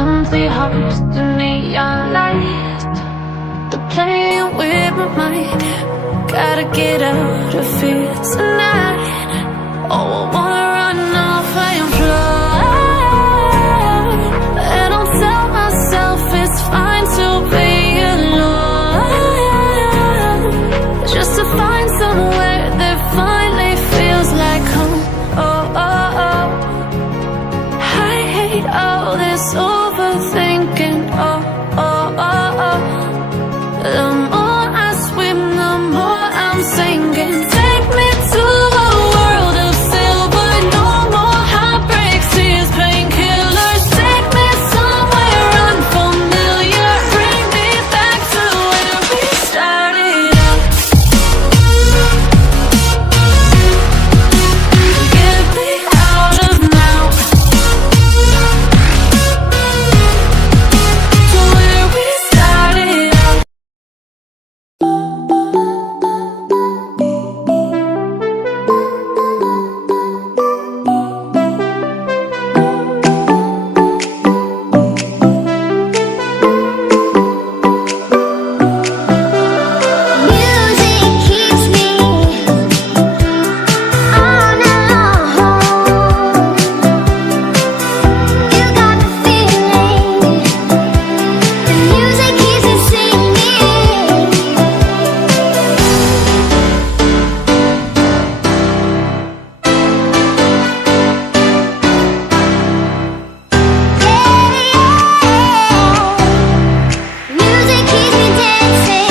empty hearts to neon light. They're playing with my mind. Gotta get out of here tonight. Oh, I wanna run off and fly. And I'll tell myself it's fine to be alone, just to find somewhere that finally feels like home. Oh, oh, oh. I hate all this overthinking. Oh, oh, oh, oh. The more I swim, the more I'm sinking. Take me to a world of silver. No more heartbreaks, tears, painkillers. Take me somewhere unfamiliar. Bring me back to where we started out. Get me out of now, to where we started out. Music keeps me on alone. You got the feeling. The music keeps me singing. Music keeps me dancing.